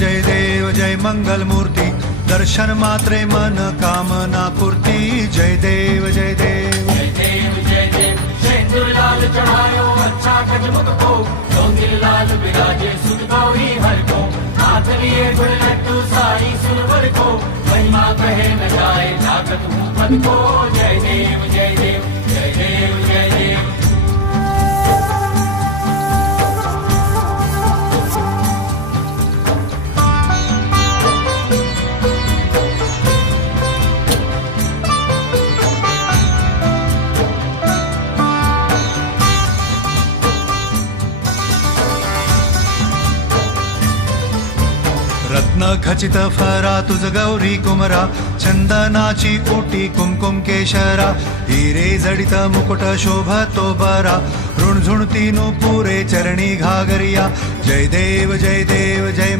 जय देव जय मंगल मूर्ति, दर्शन मात्रे मन कामना पूर्ति। जय देव जय देव जय देव जय देव। सिंदूर लाल चढ़ायो अच्छा गजमुख को, रंगीन लाल बिराजे सुत गौरी हर को। हाथ लिए गुण लड्डू साई सुरवर को, महिमा कहे न जाए जागत हूँ पद को। जय देव जय देव जय देव जय देव। रत्न खचित फरा तुझ गौरी कुमरा, चंदनाची ओटी कुमकुम केशरा। हिरे जडित मुकुट शोभतो बरा, ऋणझुणती नुपुरे चरणी घागरिया। जय देव जय देव जय